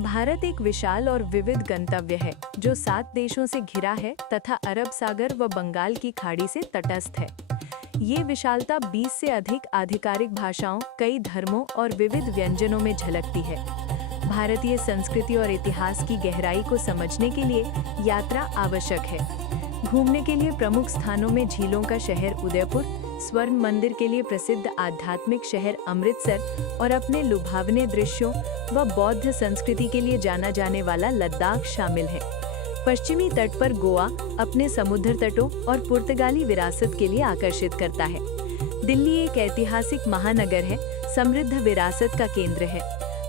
भारत एक विशाल और विविध गंतव्य है जो 7 देशों से घिरा है तथा अरब सागर व बंगाल की खाड़ी से तटस्थ है। ये विशालता 20 से अधिक आधिकारिक भाषाओं, कई धर्मों और विविध व्यंजनों में झलकती है। भारतीय संस्कृति और इतिहास की गहराई को समझने के लिए यात्रा आवश्यक है। घूमने के लिए प्रमुख स्थानों में झीलों का शहर उदयपुर, स्वर्ण मंदिर के लिए प्रसिद्ध आध्यात्मिक शहर अमृतसर और अपने लुभावने दृश्यों व बौद्ध संस्कृति के लिए जाना जाने वाला लद्दाख शामिल है। पश्चिमी तट पर गोवा अपने समुद्र तटों और पुर्तगाली विरासत के लिए आकर्षित करता है। दिल्ली एक ऐतिहासिक महानगर है, समृद्ध विरासत का केंद्र है।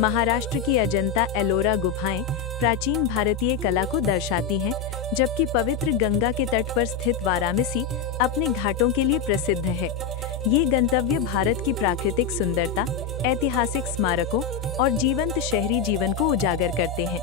महाराष्ट्र की अजंता एलोरा गुफाएं प्राचीन भारतीय कला को दर्शाती हैं, जबकि पवित्र गंगा के तट पर स्थित वाराणसी अपने घाटों के लिए प्रसिद्ध है। ये गंतव्य भारत की प्राकृतिक सुंदरता, ऐतिहासिक स्मारकों और जीवंत शहरी जीवन को उजागर करते हैं।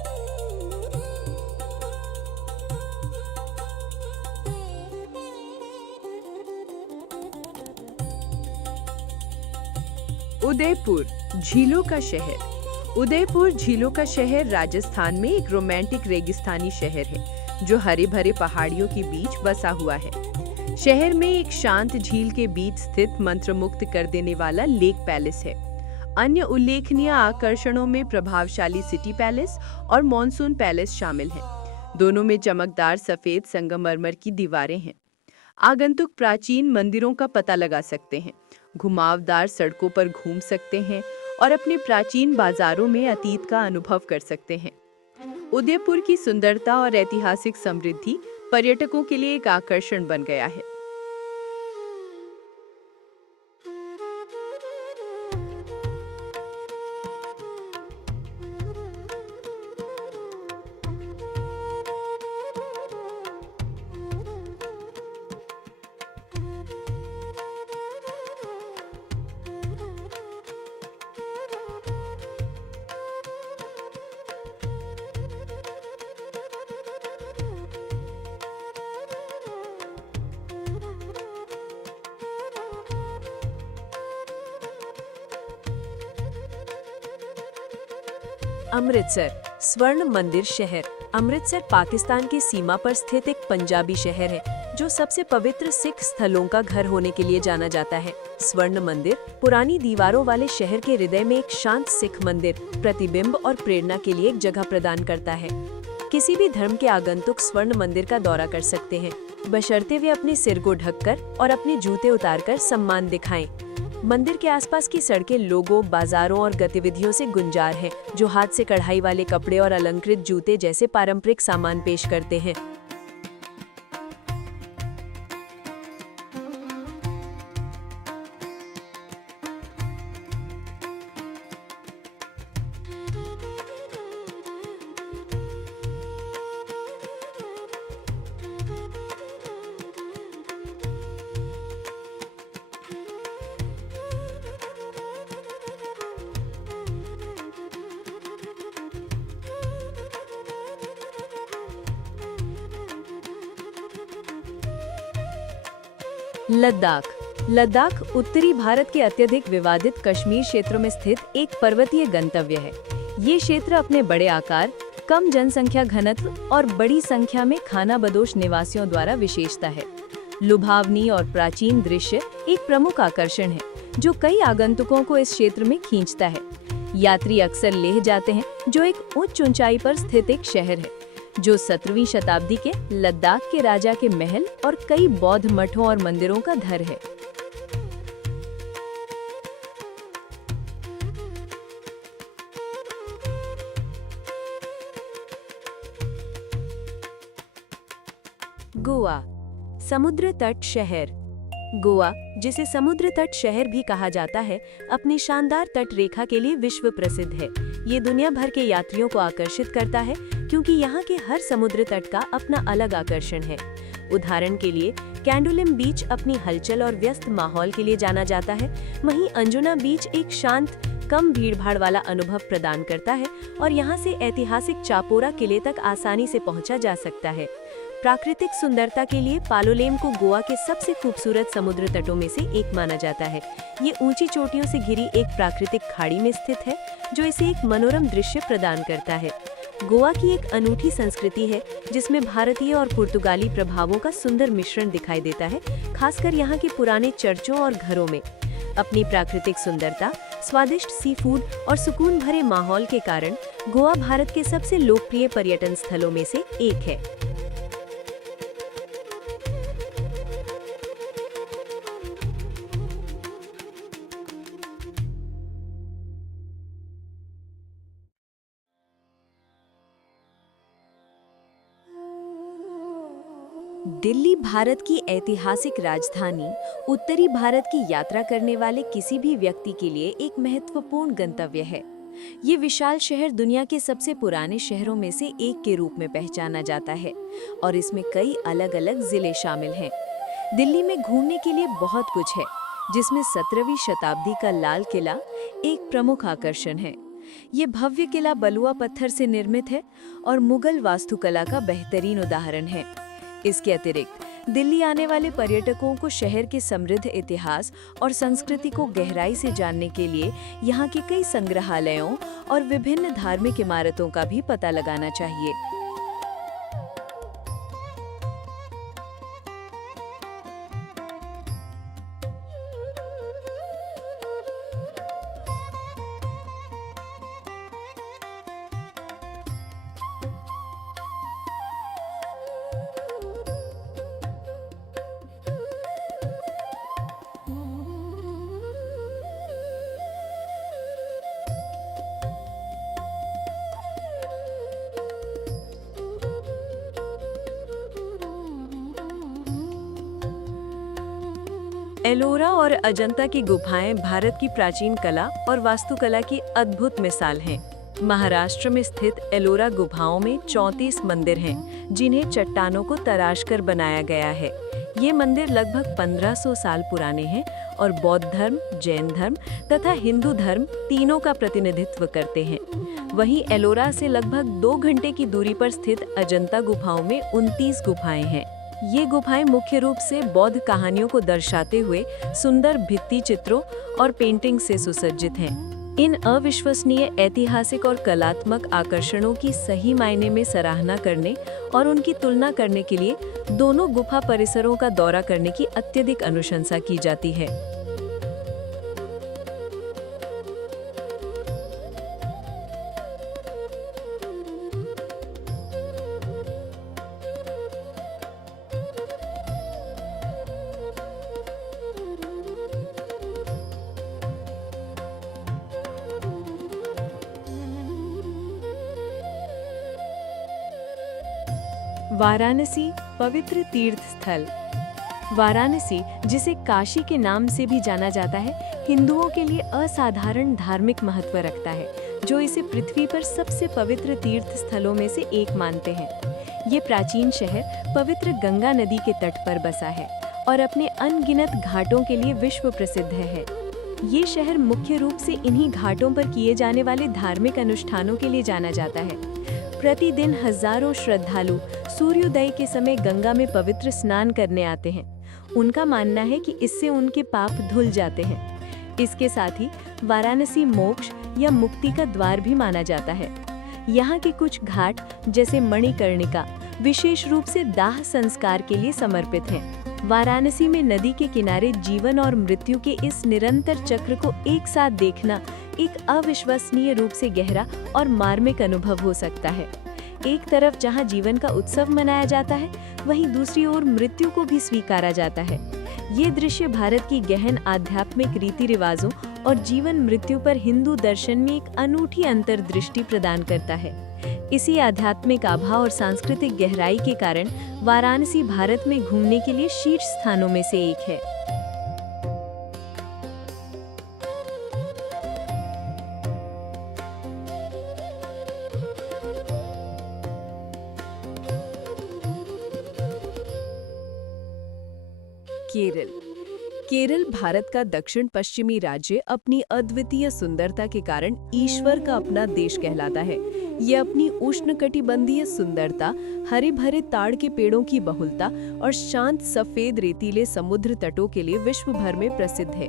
उदयपुर, झीलों का शहर। उदयपुर झीलों का शहर राजस्थान में एक रोमांटिक रेगिस्तानी शहर है जो हरे भरे पहाड़ियों के बीच बसा हुआ है। शहर में एक शांत झील के बीच स्थित मंत्रमुग्ध कर देने वाला लेक पैलेस है। अन्य उल्लेखनीय आकर्षणों में प्रभावशाली सिटी पैलेस और मॉनसून पैलेस शामिल हैं। दोनों में चमकदार सफेद संगमरमर की दीवारें हैं। आगंतुक प्राचीन मंदिरों का पता लगा सकते हैं, घुमावदार सड़कों पर घूम सकते हैं और अपने प्राचीन बाजारों में अतीत का अनुभव कर सकते हैं। उदयपुर की सुंदरता और ऐतिहासिक समृद्धि पर्यटकों के लिए एक आकर्षण बन गया है। अमृतसर, स्वर्ण मंदिर शहर। अमृतसर पाकिस्तान की सीमा पर स्थित एक पंजाबी शहर है जो सबसे पवित्र सिख स्थलों का घर होने के लिए जाना जाता है। स्वर्ण मंदिर पुरानी दीवारों वाले शहर के हृदय में एक शांत सिख मंदिर, प्रतिबिंब और प्रेरणा के लिए एक जगह प्रदान करता है। किसी भी धर्म के आगंतुक स्वर्ण मंदिर का दौरा कर सकते हैं, बशर्ते वे अपने सिर को ढककर और अपने जूते उतारकर सम्मान दिखाएं। मंदिर के आसपास की सड़कें लोगों, बाजारों और गतिविधियों से गुंजार हैं, जो हाथ से कढ़ाई वाले कपड़े और अलंकृत जूते जैसे पारंपरिक सामान पेश करते हैं। लद्दाख। लद्दाख उत्तरी भारत के अत्यधिक विवादित कश्मीर क्षेत्रों में स्थित एक पर्वतीय गंतव्य है। ये क्षेत्र अपने बड़े आकार, कम जनसंख्या घनत्व और बड़ी संख्या में खानाबदोश निवासियों द्वारा विशेषता है। लुभावनी और प्राचीन दृश्य एक प्रमुख आकर्षण है जो कई आगंतुकों को इस क्षेत्र में खींचता है। यात्री अक्सर लेह जाते हैं, जो एक उच्च ऊंचाई पर स्थित एक शहर है जो 17वीं शताब्दी के लद्दाख के राजा के महल और कई बौद्ध मठों और मंदिरों का घर है। गोवा, समुद्र तट शहर। गोवा, जिसे समुद्र तट शहर भी कहा जाता है, अपनी शानदार तट रेखा के लिए विश्व प्रसिद्ध है। ये दुनिया भर के यात्रियों को आकर्षित करता है क्योंकि यहाँ के हर समुद्र तट का अपना अलग आकर्षण है। उदाहरण के लिए कैंडोलिम बीच अपनी हलचल और व्यस्त माहौल के लिए जाना जाता है, वहीं अंजुना बीच एक शांत, कम भीड़भाड़ वाला अनुभव प्रदान करता है और यहाँ से ऐतिहासिक चापोरा किले तक आसानी से पहुँचा जा सकता है। प्राकृतिक सुंदरता के लिए पालोलेम को गोवा के सबसे खूबसूरत समुद्र तटों में से एक माना जाता है। ये ऊंची चोटियों से घिरी एक प्राकृतिक खाड़ी में स्थित है, जो इसे एक मनोरम दृश्य प्रदान करता है। गोवा की एक अनूठी संस्कृति है, जिसमें भारतीय और पुर्तगाली प्रभावों का सुंदर मिश्रण दिखाई देता है, खासकर यहाँ के पुराने चर्चों और घरों में। अपनी प्राकृतिक सुंदरता, स्वादिष्ट सी फूड और सुकून भरे माहौल के कारण गोवा भारत के सबसे लोकप्रिय पर्यटन स्थलों में से एक है। दिल्ली भारत की ऐतिहासिक राजधानी, उत्तरी भारत की यात्रा करने वाले किसी भी व्यक्ति के लिए एक महत्वपूर्ण गंतव्य है। ये विशाल शहर दुनिया के सबसे पुराने शहरों में से एक के रूप में पहचाना जाता है और इसमें कई अलग-अलग जिले शामिल हैं। दिल्ली में घूमने के लिए बहुत कुछ है, जिसमें 17वीं शताब्दी का लाल किला एक प्रमुख आकर्षण है। ये भव्य किला बलुआ पत्थर से निर्मित है और मुगल वास्तुकला का बेहतरीन उदाहरण है। इसके अतिरिक्त दिल्ली आने वाले पर्यटकों को शहर के समृद्ध इतिहास और संस्कृति को गहराई से जानने के लिए यहाँ के कई संग्रहालयों और विभिन्न धार्मिक इमारतों का भी पता लगाना चाहिए। एलोरा और अजंता की गुफाएं भारत की प्राचीन कला और वास्तुकला की अद्भुत मिसाल हैं। महाराष्ट्र में स्थित एलोरा गुफाओं में 34 मंदिर हैं, जिन्हें चट्टानों को तराशकर बनाया गया है। ये मंदिर लगभग 1500 साल पुराने हैं और बौद्ध धर्म, जैन धर्म तथा हिंदू धर्म तीनों का प्रतिनिधित्व करते हैं। वहीं एलोरा से लगभग 2 घंटे की दूरी पर स्थित अजंता गुफाओं में 29 गुफाएं हैं। ये गुफाएं मुख्य रूप से बौद्ध कहानियों को दर्शाते हुए सुंदर भित्ति चित्रों और पेंटिंग से सुसज्जित हैं। इन अविश्वसनीय ऐतिहासिक और कलात्मक आकर्षणों की सही मायने में सराहना करने और उनकी तुलना करने के लिए दोनों गुफा परिसरों का दौरा करने की अत्यधिक अनुशंसा की जाती है। वाराणसी पवित्र तीर्थ स्थल। वाराणसी, जिसे काशी के नाम से भी जाना जाता है, हिंदुओं के लिए असाधारण धार्मिक महत्व रखता है, जो इसे पृथ्वी पर सबसे पवित्र तीर्थ स्थलों में से एक मानते हैं। ये प्राचीन शहर पवित्र गंगा नदी के तट पर बसा है और अपने अनगिनत घाटों के लिए विश्व प्रसिद्ध है। ये शहर मुख्य रूप से इन्हीं घाटों पर किए जाने वाले धार्मिक अनुष्ठानों के लिए जाना जाता है। प्रतिदिन हजारों श्रद्धालु सूर्योदय के समय गंगा में पवित्र स्नान करने आते हैं। उनका मानना है कि इससे उनके पाप धुल जाते हैं। इसके साथ ही वाराणसी मोक्ष या मुक्ति का द्वार भी माना जाता है। यहाँ के कुछ घाट, जैसे मणिकर्णिका, विशेष रूप से दाह संस्कार के लिए समर्पित हैं। वाराणसी में नदी के किनारे जीवन और मृत्यु के इस निरंतर चक्र को एक साथ देखना एक अविश्वसनीय रूप से गहरा और मार्मिक अनुभव हो सकता है। एक तरफ जहां जीवन का उत्सव मनाया जाता है, वहीं दूसरी ओर मृत्यु को भी स्वीकारा जाता है। ये दृश्य भारत की गहन आध्यात्मिक रीति रिवाजों और जीवन मृत्यु पर हिंदू दर्शन में एक अनूठी अंतर्दृष्टि प्रदान करता है। इसी आध्यात्मिक आभा और सांस्कृतिक गहराई के कारण वाराणसी भारत में घूमने के लिए शीर्ष स्थानों में से एक है। केरल भारत का दक्षिण पश्चिमी राज्य अपनी अद्वितीय सुंदरता के कारण ईश्वर का अपना देश कहलाता है। ये अपनी उष्णकटिबंधीय सुंदरता, हरे भरे ताड़ के पेड़ों की बहुलता और शांत सफेद रेतीले समुद्र तटों के लिए विश्व भर में प्रसिद्ध है।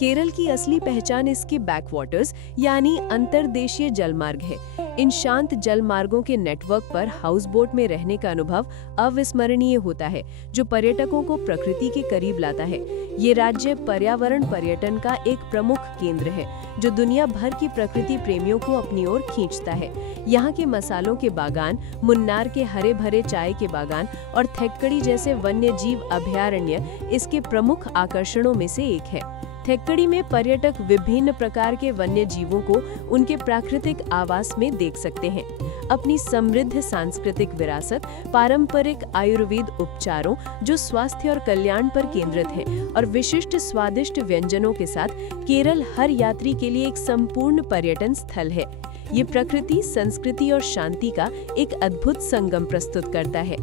केरल की असली पहचान इसके बैकवाटर्स यानी अंतर्देशीय जलमार्ग है। इन शांत जलमार्गों के नेटवर्क पर हाउस बोट में रहने का अनुभव अविस्मरणीय होता है, जो पर्यटकों को प्रकृति के करीब लाता है। ये राज्य पर्यावरण पर्यटन का एक प्रमुख केंद्र है, जो दुनिया भर की प्रकृति प्रेमियों को अपनी ओर खींचता है। यहाँ के मसालों के बागान, मुन्नार के हरे भरे चाय के बागान और थेक्कड़ी जैसे वन्य जीव अभयारण्य इसके प्रमुख आकर्षणों में से एक है। थेक्कड़ी में पर्यटक विभिन्न प्रकार के वन्य जीवों को उनके प्राकृतिक आवास में देख सकते हैं। अपनी समृद्ध सांस्कृतिक विरासत, पारंपरिक आयुर्वेद उपचारों जो स्वास्थ्य और कल्याण पर केंद्रित है, और विशिष्ट स्वादिष्ट व्यंजनों के साथ केरल हर यात्री के लिए एक संपूर्ण पर्यटन स्थल है। ये प्रकृति, संस्कृति और शांति का एक अद्भुत संगम प्रस्तुत करता है।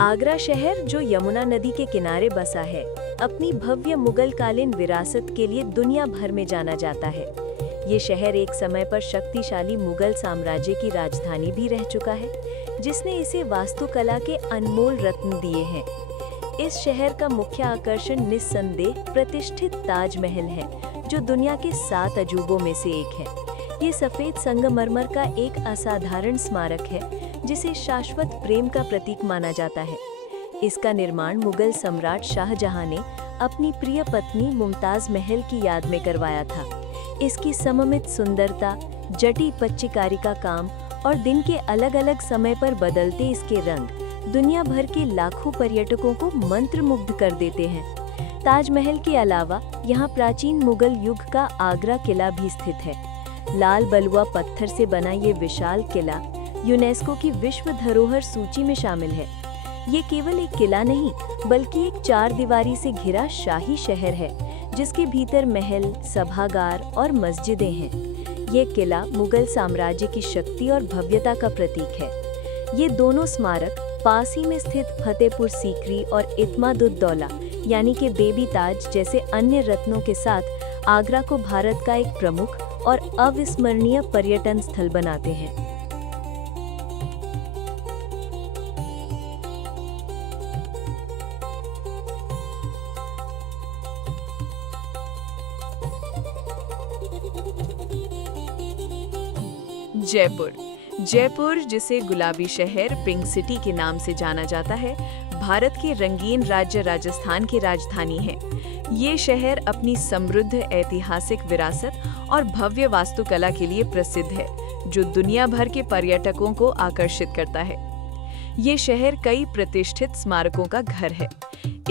आगरा शहर, जो यमुना नदी के किनारे बसा है, अपनी भव्य मुगलकालीन विरासत के लिए दुनिया भर में जाना जाता है। ये शहर एक समय पर शक्तिशाली मुगल साम्राज्य की राजधानी भी रह चुका है, जिसने इसे वास्तुकला के अनमोल रत्न दिए हैं। इस शहर का मुख्य आकर्षण निस्संदेह प्रतिष्ठित ताजमहल है, जो दुनिया के 7 अजूबों में से एक है। ये सफेद संगमरमर का एक असाधारण स्मारक है, जिसे शाश्वत प्रेम का प्रतीक माना जाता है। इसका निर्माण मुगल सम्राट शाहजहां ने अपनी प्रिय पत्नी मुमताज महल की याद में करवाया था। इसकी सममित सुंदरता, जटिल पच्चीकारी का काम और दिन के अलग-अलग समय पर बदलते इसके रंग दुनिया भर के लाखों पर्यटकों को मंत्रमुग्ध कर देते हैं। ताजमहल के अलावा यहाँ प्राचीन मुगल युग का आगरा किला भी स्थित है। लाल बलुआ पत्थर से बना ये विशाल किला यूनेस्को की विश्व धरोहर सूची में शामिल है। ये केवल एक किला नहीं, बल्कि एक 4 दीवारी से घिरा शाही शहर है, जिसके भीतर महल, सभागार और मस्जिदें हैं। ये किला मुगल साम्राज्य की शक्ति और भव्यता का प्रतीक है। ये दोनों स्मारक पास ही में स्थित फतेहपुर सीकरी और इत्मादुद्दौला यानी कि बेबी ताज जैसे अन्य रत्नों के साथ आगरा को भारत का एक प्रमुख और अविस्मरणीय पर्यटन स्थल बनाते हैं। जयपुर, जिसे गुलाबी शहर, पिंक सिटी के नाम से जाना जाता है, भारत के रंगीन राज्य राजस्थान की राजधानी है। ये शहर अपनी समृद्ध ऐतिहासिक विरासत और भव्य वास्तुकला के लिए प्रसिद्ध है, जो दुनिया भर के पर्यटकों को आकर्षित करता है। ये शहर कई प्रतिष्ठित स्मारकों का घर है।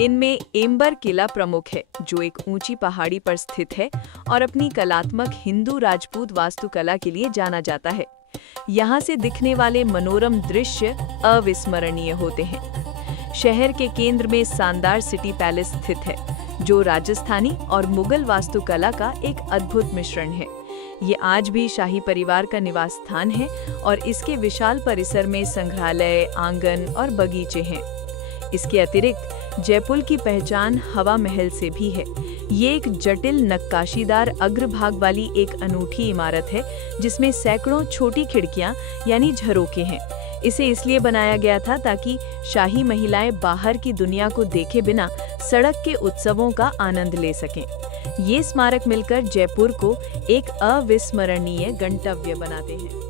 इनमें एम्बर किला प्रमुख है, जो एक ऊंची पहाड़ी पर स्थित है और अपनी कलात्मक हिंदू राजपूत वास्तुकला के लिए जाना जाता है। यहाँ से दिखने वाले मनोरम दृश्य अविस्मरणीय होते हैं। शहर के केंद्र में शानदार सिटी पैलेस स्थित है, जो राजस्थानी और मुगल वास्तुकला का एक अद्भुत मिश्रण है। ये आज भी शाही परिवार का निवास स्थान है और इसके विशाल परिसर में संग्रहालय, आंगन और बगीचे हैं। इसके अतिरिक्त जयपुर की पहचान हवा महल से भी है। ये एक जटिल नक्काशीदार अग्रभाग वाली एक अनूठी इमारत है, जिसमें सैकड़ों छोटी खिड़कियां यानी झरोखे हैं। इसे इसलिए बनाया गया था ताकि शाही महिलाएं बाहर की दुनिया को देखे बिना सड़क के उत्सवों का आनंद ले सकें। ये स्मारक मिलकर जयपुर को एक अविस्मरणीय गंतव्य बनाते हैं।